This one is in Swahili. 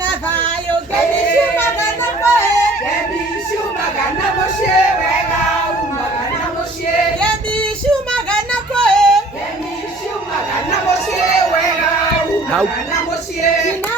na thayo ngĩciumaga na mũhĩ ngĩciumaga na mũciĩ wega umaga na mũciĩ ngĩciumaga na mũhĩ ngĩciumaga na mũciĩ wega umaga na mũciĩ